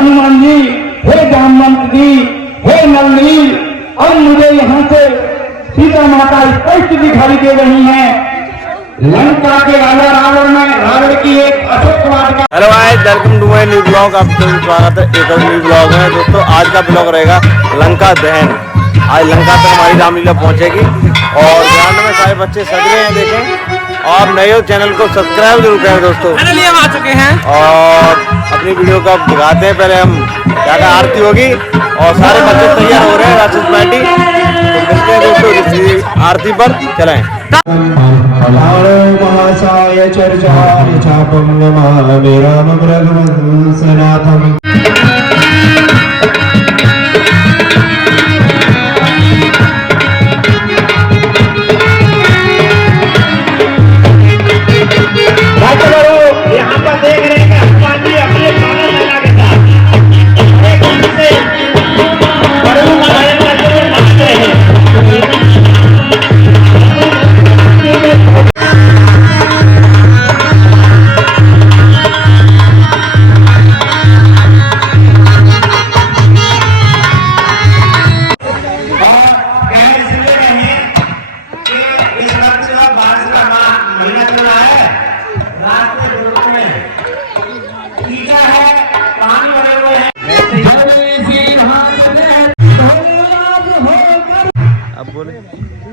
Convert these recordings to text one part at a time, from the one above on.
हनुमान जी, हे जामवंत जी, हे नलनील, अब मुझे यहाँ से सीता माता स्पष्ट दिखाई दे रही हैं। लंका के राजा रावण की एक Ashok Vatika. Hello guys, welcome to my new blog. आप सभी स्वागत है एक और न्यू ब्लॉग में। दोस्तों आज का ब्लॉग रहेगा लंका दहन। आज लंका तक हमारी रामलीला पहुंचेगी और ग्राउंड में सारे बच्चे सज रहे हैं, देखें। और नए हो चैनल को सब्सक्राइब जरूर करें दोस्तों। फाइनली हम आ चुके हैं और अपनी वीडियो का दिखाते हैं। पहले हम क्या का आरती होगी और सारे बच्चे तैयार हो रहे हैं राक्षस पार्टी। तो मिलते हैं दोस्तों आरती पर, चलें। महासाय चर्चाय चापं नमामि रामं रघुवंशनाथम्। यहाँ पर देख रहे हैं हनुमान जी अपने बाणों सेना के साथ एक दूसरे बड़ों का भजन करते हुए नाच रहे हैं।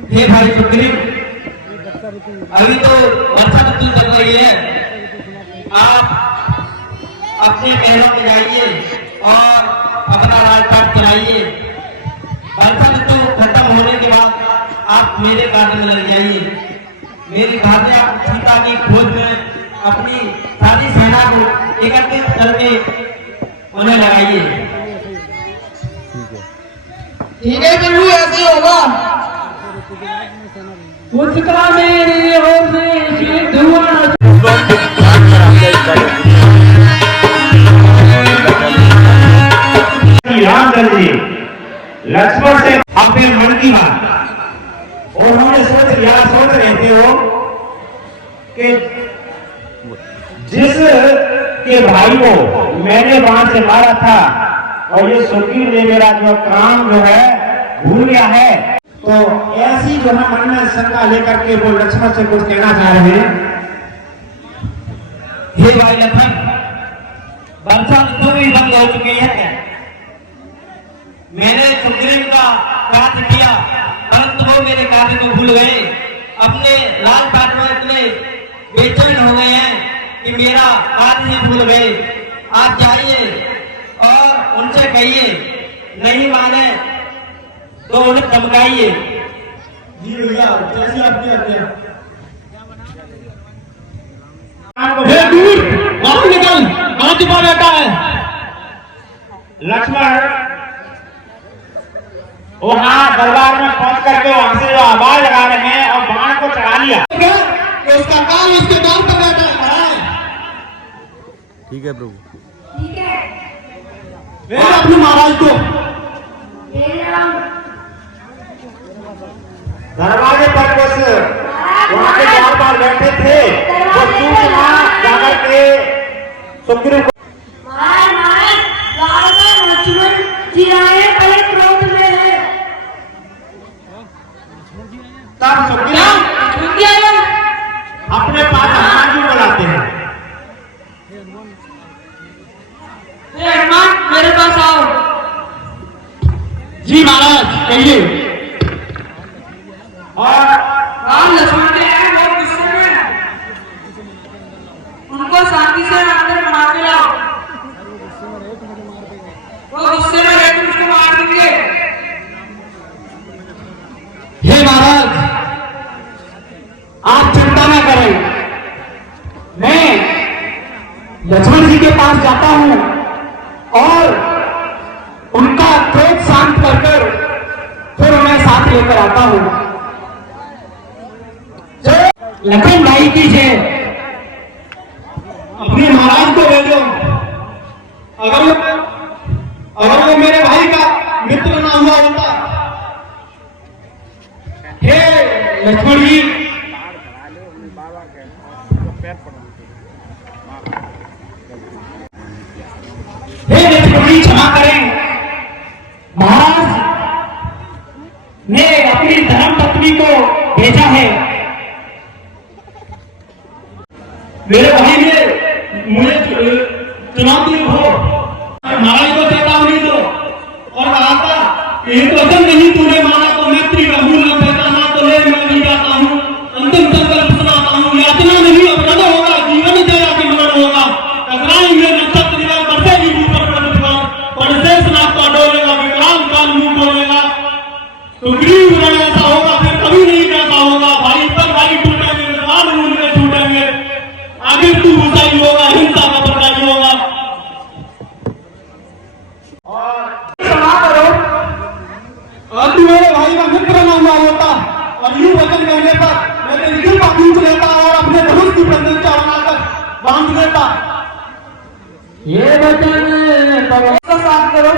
ये भाई सुग्रीव, अभी तो वर्षा ऋतु चल रही है। आप अपने महलों में जाइए और अपना राजपाट चलाइए। वर्षा ऋतु खत्म होने के बाद आप मेरे कार्य में लग जाइए। मेरी भार्या सीता की खोज में अपनी सारी सेना को एकत्रित करके उन्हें लगाइए। ठीक है प्रभु, ऐसे ही होगा। उसका मेरी ओर से धुआं। रामचंद्र जी लक्ष्मण से अपने मन की बात और उन्होंने सोच रहे थे वो कि जिस के भाई को मैंने बाण से मारा था और ये सुग्रीव ने मेरा जो काम जो है भूल गया है, तो ऐसी जो है मन में शंका लेकर के वो लक्ष्मण से कुछ कहना चाह रहे हैं। हे भाई लक्ष्मण, वर्षा ऋतु भी बंद हो चुकी है। मैंने सुग्रीव का कार्य किया परंतु वो मेरे कार्य को भूल गए। अपने राजपाट में इतने बेचैन हो गए हैं कि मेरा कार्य ही भूल गए। आप जाइए और उनसे कहिए, नहीं माने तो उन्हें धमकाइए। जी भैया, जैसी आपकी आज्ञा। दूर बाहर निकल, कहां छुपा बैठा है? लक्ष्मण वहां दरबार में पहुंच करके वहां से जो आवाज लगा रहे हैं और बाण को चढ़ा लिया। उसका काम इसके काम पर बैठा है। ठीक है प्रभु। अपने महाराज को दरवाजे पर कुछ वहां के द्वारपाल बैठे थे, वो सूचना जाकर के सुग्रीव को तब सुग्रीव अपने पास हनुमान जी बुलाते हैं। हनुमान, मेरे पास आओ। जी महाराज, कहिए। और राम लक्ष्मण के हैं वो गुस्से में, उनको शांति से अंदर बना के लाओ। वो गुस्से में रहते उसको मार देंगे। हे महाराज, आप चिंता न करें, मैं लक्ष्मण जी के पास जाता हूं और उनका क्रोध शांत कर फिर उन्हें साथ लेकर आता हूं। लखन भाई की जय। अपने महाराज को भेजो, अगर वो मेरे भाई का मित्र ना हुआ होता। हे लक्ष्मण जी, हे थोड़ी क्षमा करें। महाराज ने अपनी धर्म पत्नी को भेजा है। मेरे भाई ने मुझे चुनौती हो, महाराज को चेतावनी दो और कहा था एक वचन नहीं तूने माना तो मैं त्रिगुण न पहचाना तो ले मैं नहीं जाता हूँ, अंतिम संकल्प सुनाता हूँ, यातना नहीं अपराध होगा, जीवन दया की मरण होगा, टकराएंगे नक्षत्र दिवस बरसेगी ऊपर प्रतिफल, पड़से स्नात का डोलेगा, विकराल काल मुंह बोलेगा, सुग्रीव रण ऐसा होगा फिर कभी नहीं कैसा होगा, भाई पर भाई टूटेंगे, विद्वान मूल में छूटेंगे, आगे तू ऊंचाई होगा, हिंसा का बरदाई होगा। और तू मेरे भाई का मित्र न हुआ होता और यूं वचन कहने पर मैं तेरी दिल का पूछ लेता और अपने धनुष की प्रतिष्ठा बनाकर बांध लेता। ये वचन पवन का साथ करो,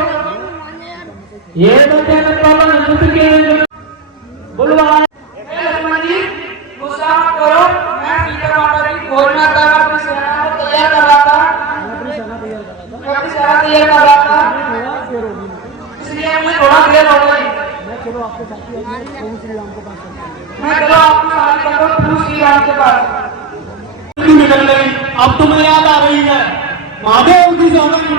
ये वचन पवन सुत के बुलवा लक्ष्मण जी गुस्सा मत करो, मैं सीता माता की खोज में था, अपनी सेना को तैयार कर रहा था, इसलिए मुझे थोड़ा देर हो गई। चलो आपके साथ प्रभु श्री राम के पास, मैं चलो आपके साथ चलो प्रभु श्री राम के पास। निकल गई, अब तुम्हें याद आ रही है महादेव की जवानी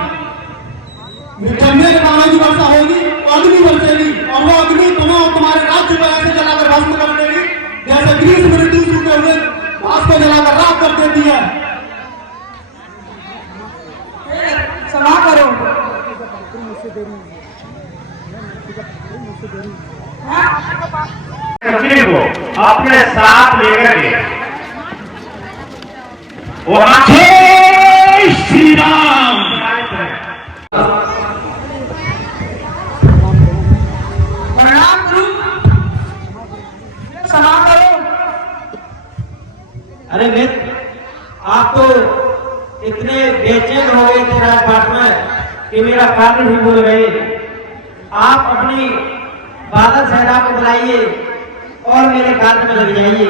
ठंडे के पानी की वर्षा होगी, अग्नि बरसेगी और वो अग्नि तुम्हें और तुम्हारे राज्य को ऐसे जलाकर भस्म कर देगी जैसे ग्रीष्म ऋतु सूखे हुए घास को जलाकर राख कर देती है। क्षमा करो, कबीर को अपने साथ लेकर के वहां जय श्री राम प्रणाम गुरु, क्षमा करो। अरे मित्र, आप तो इतने बेचैन हो गए थे राजपाट में कि मेरा कार्य ही भूल गए। आप अपनी बादल सेना को बुलाइए और मेरे कार्य में लग जाइए।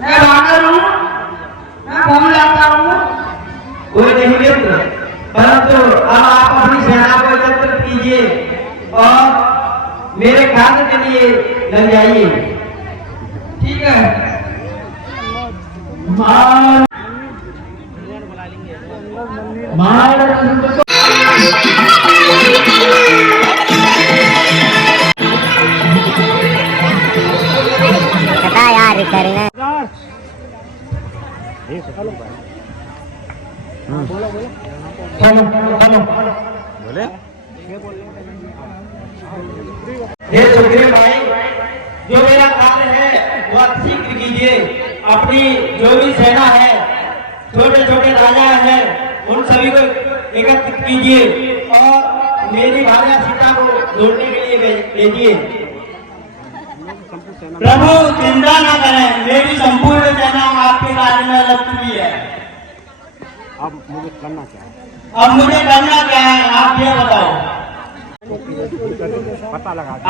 मैं वानर हूँ, मैं घूम जाता हूँ। कोई नहीं मित्र, परंतु अब आप अपनी सेना को एकत्रित कीजिए और मेरे कार्य के लिए लग जाइए। ठीक है। बोले हे सुग्रीव भाई, जो मेरा कार्य है वो शीघ्र कीजिए। अपनी जो भी सेना है, छोटे छोटे राजा हैं, उन सभी को एकत्रित कीजिए और मेरी भार्या सीता को ढूंढने के लिए भेजिए। प्रभु चिंता न करें, मेरी संपूर्ण सेना आपके कार्य में लग चुकी है। अब मुझे करना क्या है आप ये बताओ।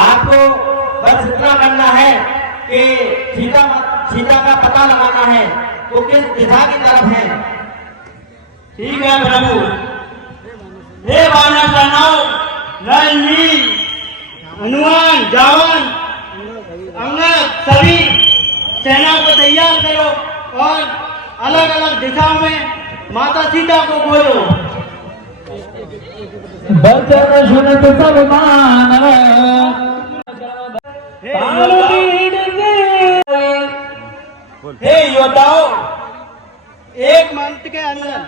आपको बस इतना करना है कि सीता का पता लगाना है, वो किस दिशा की तरफ है। ठीक है प्रभु। हे वानर सेनाओं, रणनील, हनुमान, जावन, अंगद, सभी सेना को तैयार करो और अलग अलग दिशाओं में माता सीता को बोलो। बचन सुनत सब मानव, हे योद्धाओं, एक मंथ के अंदर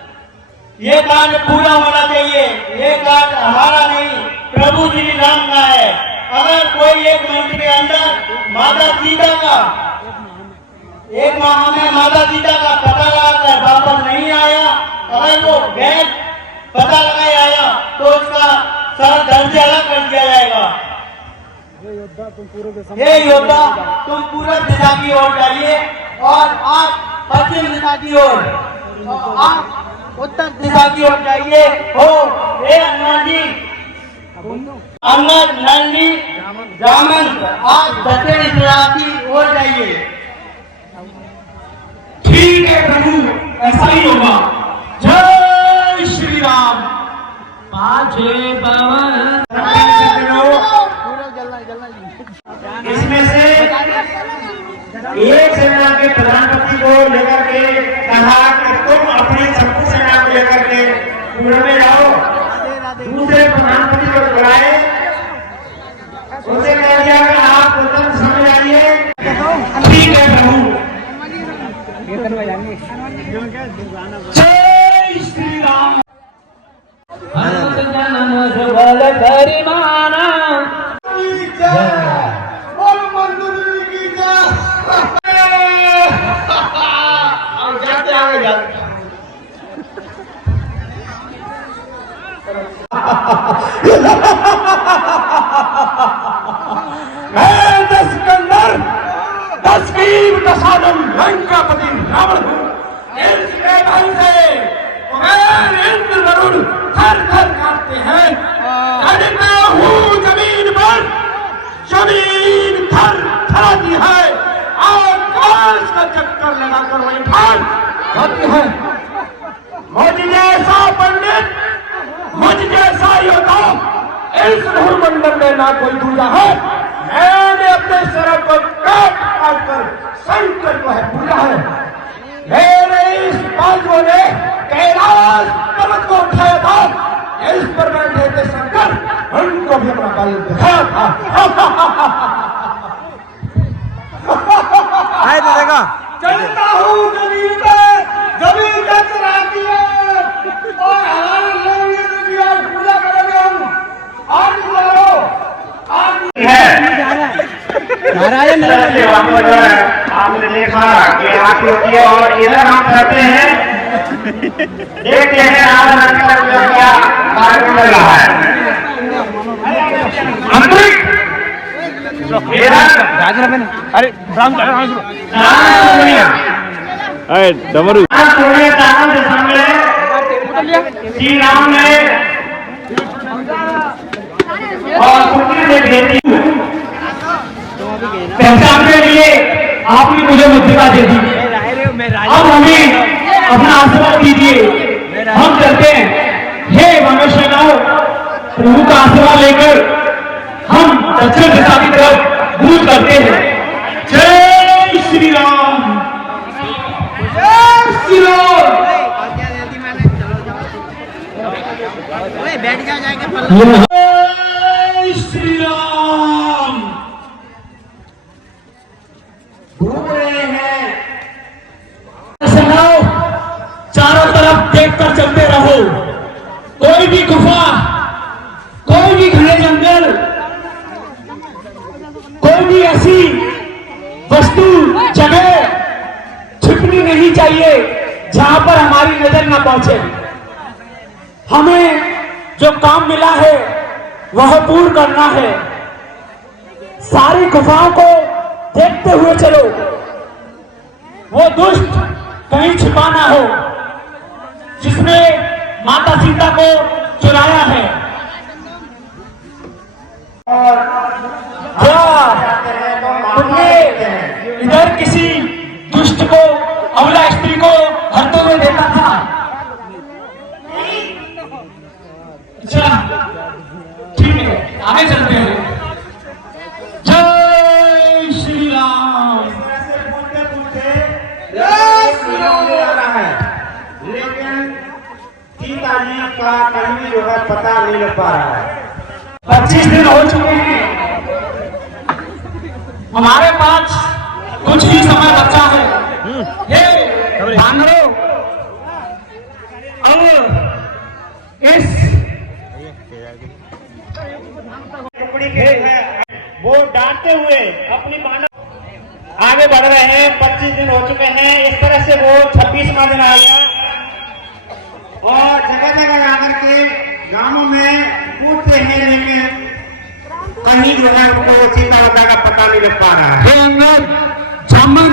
ये कार्य पूरा होना चाहिए। ये कार्य हमारा नहीं, प्रभु श्री राम का है। अगर कोई एक मंथ के अंदर माता सीता का एक माह में माता सीता का पता लगाकर वापस नहीं आया, अगर वो गैर पता लगाया आया तो उसका सर धड़ से अलग कर दिया जाएगा। ये योद्धा तुम पूरब दिशा की ओर जाइए और आप पश्चिम दिशा की ओर, आप उत्तर दिशा की ओर जाइए। हो हे हनुमान जी, अंगद, नंदी, जामन, आप दक्षिण दिशा की ओर जाइए। ठीक नहीं होगा। जय श्री राम। पाछे पवन इसमें से एक सेना के प्रधानमंत्री को लेकर के कहा कि तुम अपनी शक्ति सेना को लेकर के कुएं में जाओ। दूसरे प्रधानमंत्री को बुलाए, उनसे कह दिया कि आप तुम समझ आइए। ठीक है प्रभु। जय श्री राम। बल करिमाना दशानन लंकापति रावण हूँ। इसके बल से इंद्र वरुण थर थर कांपते हैं। यदि मैं हूँ जमीन पर, जमीन थर थराती है। आकाश का चक्कर लगाकर वही भाग जाती है। मुझ जैसा पंडित, मुझ जैसा योद्धा इस मंडल में ना कोई दूजा है। मैंने अपने सर को काट काट कर शंकर को है पूजा है। मेरे इस बाजुओं ने कैलाश पर्वत को उठाया था। इस पर बैठे थे शंकर, उनको भी अपना बल दिखाया था। आए तो देखा चलता हूँ जमीन पे, जमीन का चराती है और हमारे लोग ये दुनिया पूजा करेंगे हम। आज बोलो, आज आपने देखा कि आती होती है और इधर हम करते हैं, देखते हैं आधा क्या कार्यक्रम चल रहा है। अरे राम अरे डमरू श्री राम ने और पुत्री ने भेजी पहचान के लिए आपने मुझे मुद्रिका दे दी। अब हमें अपना आशीर्वाद दीजिए, हम चलते हैं। हे मनुष्यनाओ, प्रभु का आशीर्वाद लेकर हम दक्षिण दिशा की तरफ कूच करते हैं। जय श्री राम। जय श्री राम। जय श्री राम। घूम रहे हैं, चारों तरफ देखकर चलते रहो। कोई भी गुफा, कोई भी घने जंगल, कोई भी ऐसी वस्तु जगह छिपनी नहीं चाहिए जहां पर हमारी नजर न पहुंचे। हमें जो काम मिला है वह पूर्ण करना है। सारी गुफाओं को देखते हुए चलो, वो दुष्ट कहीं छिपा ना हो जिसने माता सीता को चुराया है। तुमने इधर किसी दुष्ट को, अबला स्त्री को हरते हुए देखा था? अच्छा ठीक है, आगे चलते हैं। जय श्री राम। लेकिन सीता जी का कहीं जो है पता नहीं लग पा रहा है। 25 दिन हो चुके हैं, हमारे पास कुछ ही समय बचा है। हे भांगड़ो, अब इस टुकड़ी के वो डांटते हुए अपनी मानव आगे बढ़ रहे हैं। 25 दिन हो चुके हैं। इस तरह से वो 26वां दिन आ गया और जगह जगह आकर के गांवों में पूछते हैं, लेकिन कहीं जो है उनको सीता माता का पता नहीं लग पा रहा है। जामन,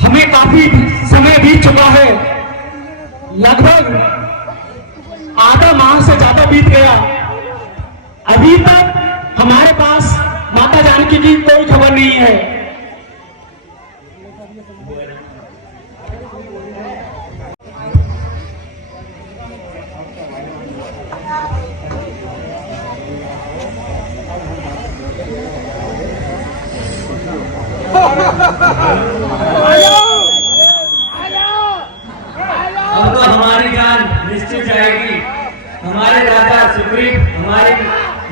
हमें काफी समय बीत चुका है, लगभग आधा माह से ज्यादा बीत गया। अभी तक हमारे पास माता जानकी की कोई खबर नहीं है। अब तो हमारी जान निश्चित जाएगी। हमारे दादा सुग्रीव हमारी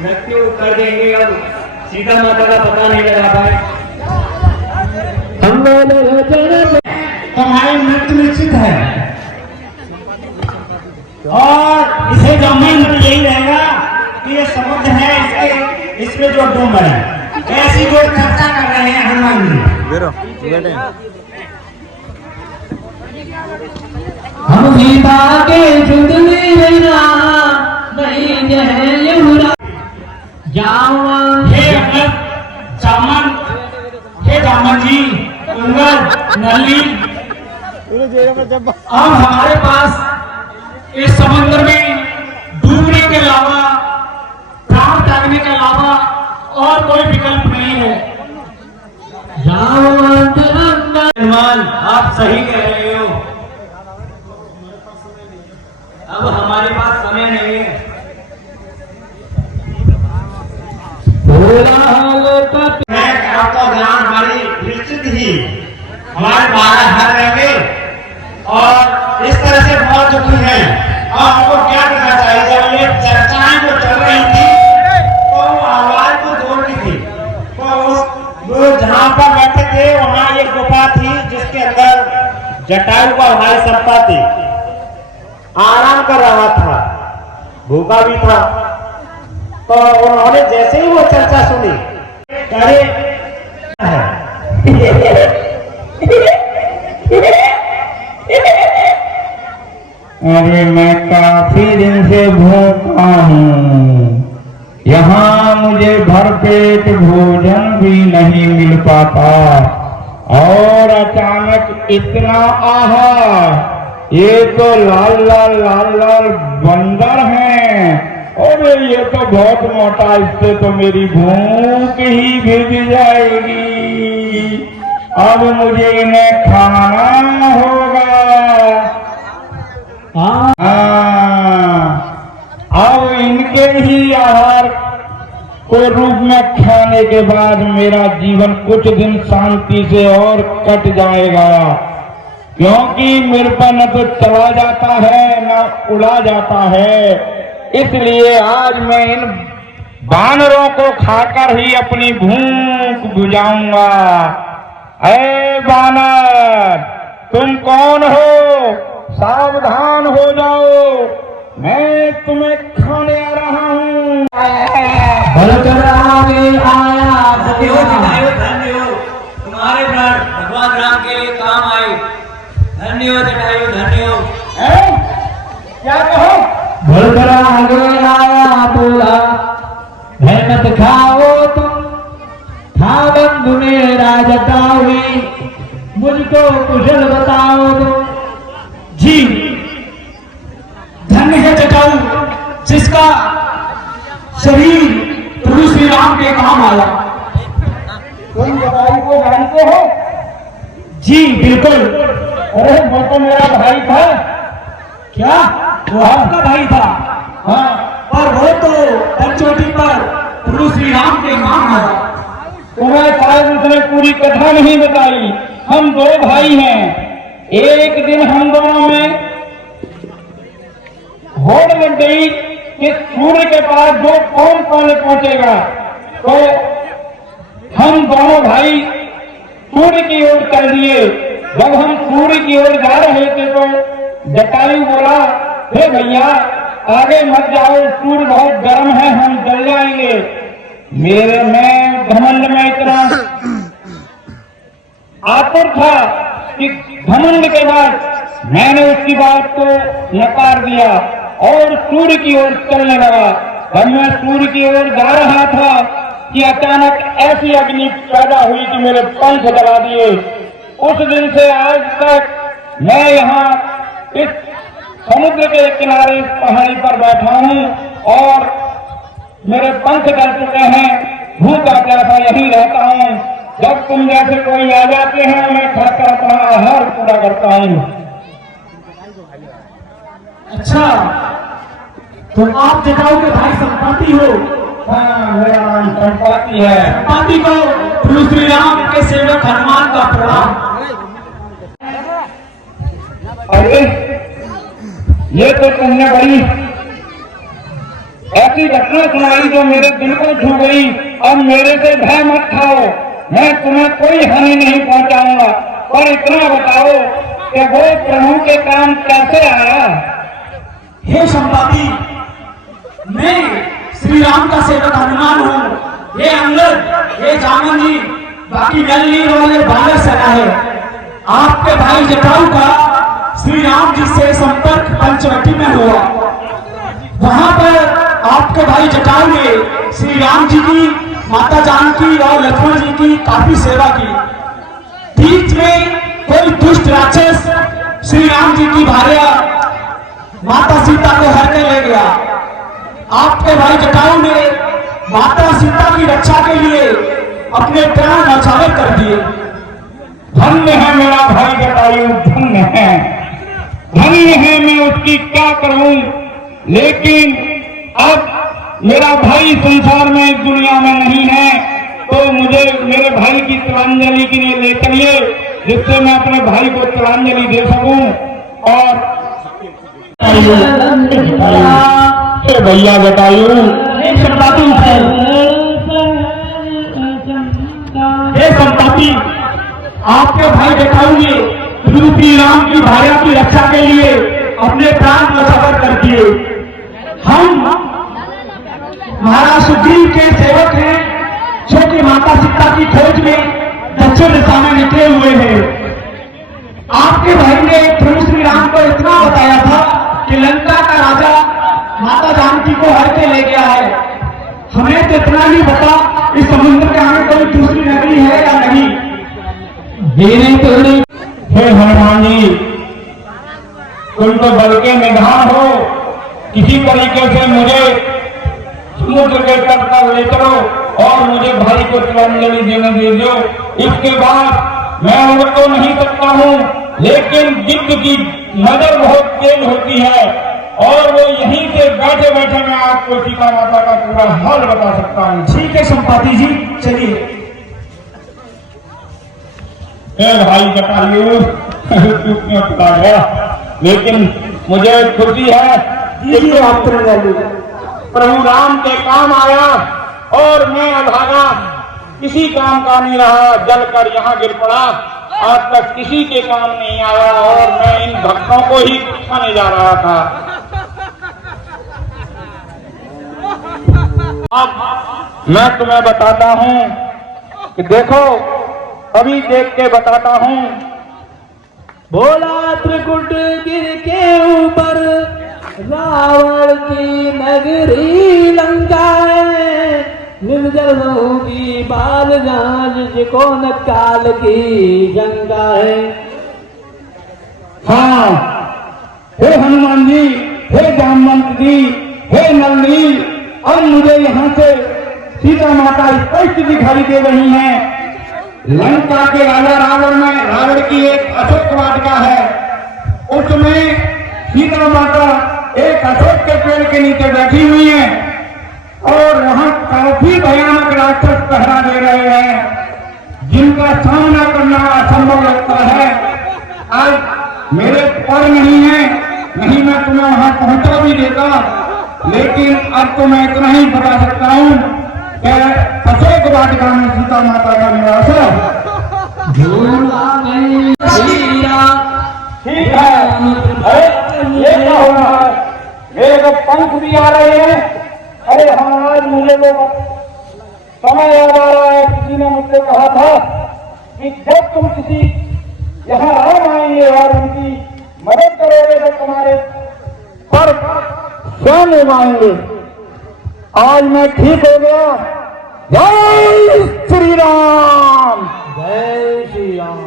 मृत्यु कर देंगे। अब सीता माता का पता नहीं लगा पाए। तुम्हारी मृत्यु निश्चित है और इसे जमीन में यही रहेगा कि ये समुद्र है, इसमें जो डूब है। ऐसी जो चर्चा कर रहे हैं हनुमान जी। हम सीता के युद्ध में रहना नहीं जय यमुना जावन हे जामन, हे जामन जी, उंगर नली, अब हमारे पास इस समुद्र में डूबने के अलावा, प्राण त्यागने के अलावा और कोई विकल्प नहीं है। हनुमान आप सही कह रहे हो। अब हमारे पास समय नहीं है। आपका ज्ञान हमारी निश्चित ही हमारे 12 घर रहेंगे और इस तरह से बहुत दुखी है। और हमको क्या करना चाहिए? जब ये चर्चाएं जो चल रही थी तो वो आवाज को जोड़ रही थी, तो वो जहाँ पर बैठे थे वहाँ एक गुफा थी जिसके अंदर जटायु का भाई संपाति आराम कर रहा था, भूखा भी था। तो उन्होंने जैसे ही वो चर्चा सुनी, अरे अरे मैं काफी दिन से भूखा हूँ, यहाँ मुझे भरपेट भोजन भी नहीं मिल पाता और अचानक इतना आहार। ये तो लाल लाल लाल लाल बंदर हैं और ये तो बहुत मोटा, इससे तो मेरी भूख ही भिग जाएगी। अब मुझे इन्हें खाना होगा। अब इनके ही आहार को रूप में खाने के बाद मेरा जीवन कुछ दिन शांति से और कट जाएगा, क्योंकि मेरे पर न तो चला जाता है न उड़ा जाता है। इसलिए आज मैं इन बानरों को खाकर ही अपनी भूख बुझाऊंगा। ऐ बानर, तुम कौन हो? सावधान हो जाओ, मैं तुम्हें खाने आ रहा हूँ। धन्य हो तुम्हारे प्राण भगवान राम के लिए काम आए। धन्य हो जटायु, धन्य हो। क्या कहो? बोलकर आगे आया बोला, मेहनत खाओ तुम, था बंधु मेरा जटायु, मुझको कुशल बताओ तुम। जी, धन्य है जटायु जिसका शरीर प्रभु श्री राम के काम आया। तुम जटायु को जानते हो? जी बिल्कुल। अरे वो तो मेरा भाई था। क्या वो आपका भाई था? हाँ, पर वो तो पंचवटी पर प्रभु श्री राम के काम आया। तुम्हें शायद उसने पूरी कथा नहीं बताई। हम दो भाई हैं। एक दिन हम दोनों में होड़ लग गई कि सूर्य के पास जो कौन पहले पहुंचेगा। तो हम दोनों भाई सूर्य की ओर चल दिए। जब हम सूर्य की ओर जा रहे थे तो जटायु बोला, हे भैया आगे मत जाओ, सूर्य बहुत गर्म है, हम जल जाएंगे। मेरे में घमंड में इतना आतुर था कि घमंड के बाद मैंने उसकी बात को नकार दिया और सूर्य की ओर चलने लगा। जब मैं सूर्य की ओर जा रहा था कि अचानक ऐसी अग्नि पैदा हुई कि मेरे पंख जला दिए। उस दिन से आज तक मैं यहाँ इस समुद्र के किनारे इस पहाड़ी पर बैठा हूँ और मेरे पंख जल चुके हैं। भूखा प्यासा यही रहता हूँ। जब तुम जैसे कोई आ जाते हैं मैं खाकर अपना हर पूरा करता हूँ। अच्छा, तो आप जटाऊ के भाई संपाति हो? हाँ, मेरा नाम संपाति है। संपाति को प्रभु श्री राम के सेवक हनुमान का प्रणाम। अरे ये तो तुमने बड़ी ऐसी घटना सुनाई जो मेरे दिल को छू गई। अब मेरे से भय मत खाओ, मैं तुम्हें कोई हानि नहीं पहुंचाऊंगा, पर इतना बताओ कि वो प्रभु के काम कैसे आया? हे संपाति, मैं श्री राम का सेवक हनुमान हूँ। ये अंगद, ये जामनी, बाकी नल नील वाले बालक सेना है। आपके भाई जटाऊ का श्री राम जी से संपर्क पंचवटी में हुआ। वहां पर आपके भाई जटाऊ ने श्री राम जी की, माता जानकी और लक्ष्मण जी की काफी सेवा की। बीच में कोई दुष्ट राक्षस श्री राम जी की भार्या माता सीता को हर के ले गया। आपके भाई जटाऊ ने माता सीता की रक्षा के लिए अपने प्राण न्यौछावर कर दिए। धन्य है मेरा भाई जटायु, धन्य है, धन्य है। मैं उसकी क्या करूं, लेकिन अब मेरा भाई संसार में इस दुनिया में नहीं है, तो मुझे मेरे भाई की तिलांजलि के लिए ले चलिए, जिससे मैं अपने भाई को तिलांजलि दे सकूं। और भैया जटायु, संपाति है, हे संपाति, आपके भाई जटाऊ ने प्रभु श्री राम की भार्या की रक्षा के लिए अपने प्राण न्यौछावर कर दिए। हम महाराज सुग्रीव के सेवक हैं, जो कि माता सीता की खोज में दक्षिण दिशा में निकले हुए हैं। आपके भाई ने प्रभु श्री राम को इतना बताया था कि लंका का राजा माता जानकी को हर के ले गया है। हमें तो इतना नहीं पता इस समुद्र के आगे कोई दूसरी नगरी है या नहीं। हे हनुमान जी, तुम तो बल के निधान हो, किसी तरीके से मुझे समुद्र के तट पर ले चलो और मुझे भाई को तिलांजलि देने दे दो। इसके बाद मैं उड़ तो नहीं सकता हूँ, लेकिन गिद्ध की नजर बहुत तेज होती है और वो यहीं से बैठे बैठे मैं आपको सीता माता का पूरा हाल बता सकता हूँ। ठीक है संपाति जी, चलिए। भाई जटायु, तू क्यों चला गया? लेकिन मुझे खुशी है कि आप प्रभु राम के काम आया और मैं अभागा किसी काम का नहीं रहा, जलकर यहाँ गिर पड़ा। आज तक किसी के काम नहीं आया और मैं इन भक्तों को ही खाने जा रहा था। अब मैं तुम्हें बताता हूँ कि देखो, अभी देख के बताता हूँ। भोला त्रिकुट गिर के ऊपर रावण की नगरी लंका है, निर्जल होगी बाल जांच जिको न काल की शंका है। हाँ, हे हनुमान जी, हे जामवंत जी, हे नलनील, अब मुझे यहाँ से सीता माता स्पष्ट दिखाई दे रही हैं। लंका के राजा रावण की एक अशोक वाटिका है, उसमें सीता माता एक अशोक के पेड़ के नीचे बैठी हुई है और वहां काफी भयानक राक्षस पहरा दे रहे हैं, जिनका सामना करना असंभव लगता है। आज मेरे पर नहीं है, नहीं मैं तुम्हें वहां पहुंचा भी देता, लेकिन अब तो मैं इतना ही बता सकता हूँ कि अशोक वाटिका में सीता माता का निवास है। ठीक है, अरे ये क्या हो रहा है? मेरे को पंख भी आ रहे हैं। अरे हाँ, आज मुझे तो समय याद आ रहा है, किसी ने मुझसे कहा था कि जब तुम किसी यहाँ राम आएंगे और उनकी मदद करोगे तो तुम्हारे पर स्वयं उगाएंगे। आज मैं ठीक हो गया। जय श्री राम, जय श्री राम।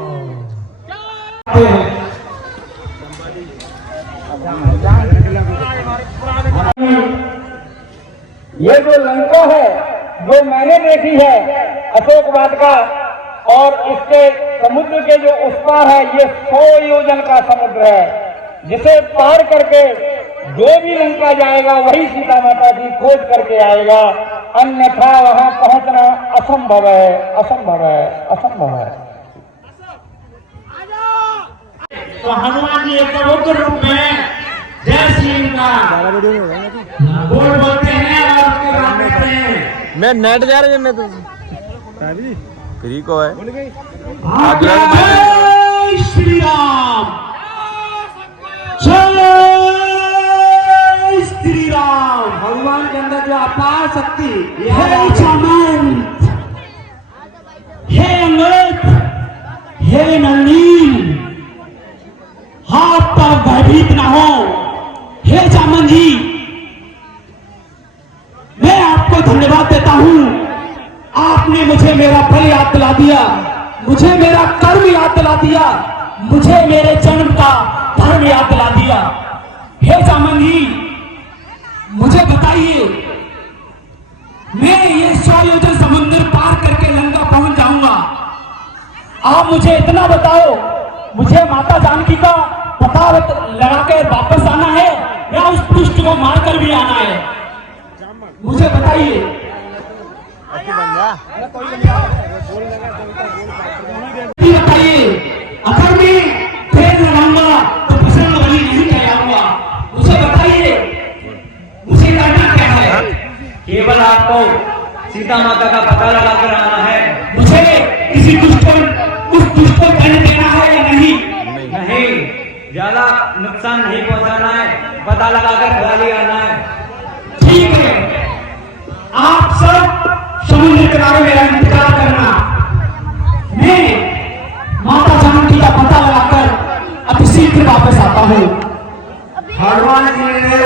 ये जो लंका है, जो मैंने देखी है अशोक वाटिका, और इसके समुद्र के जो उस पार है ये 100 योजन का समुद्र है, जिसे पार करके जो भी लंका जाएगा वही सीता माता की खोज करके आएगा, अन्यथा वहां पहुंचना असंभव है, असंभव है, असंभव है। तो हनुमान जी एक उग्र रूप में जय श्री राम बोलते हैं और उसके बाद कहते हैं मैं नेट जा रहे मैं तो फ्री को है जय श्री राम, जय श्री राम। भगवान के अंदर जो अपार शक्ति हे चामंत, हे अंगद, हे नलिनी, हाथ पर भयभीत ना हो। हे चामन जी, मैं आपको धन्यवाद देता हूं, आपने मुझे मेरा फल याद दिला दिया, मुझे मेरा कर्म याद दिला दिया, मुझे मेरे जन्म का धर्म याद दिला दिया। हे चामन जी, मुझे बताइए, मैं ये 100 योजन समुद्र पार करके लंका पहुंच जाऊंगा। आप मुझे इतना बताओ, मुझे माता जानकी का पता लगाकर वापस आना है या उस दुष्ट को मारकर भी आना है? मुझे बताइए। बताइए, अगर मैं ट्रेन लगाऊंगा तो प्रसन्न बलि नहीं कहलाऊंगा। मुझे बताइए, मुझे करना क्या है? केवल आपको सीता माता का पता लगा कर आना है। मुझे किसी दुष्ट को, उस दुष्ट को दंड देना है या नहीं? नहीं, ज्यादा नुकसान नहीं पहुंचाना है, पता लगाकर खाली आना है। ठीक है, आप सब समुद्र किनारे मेरा इंतजार करना, मैं माता जानकी का पता लगाकर अति शीघ्र वापस आता हूँ। हनुमान जी ने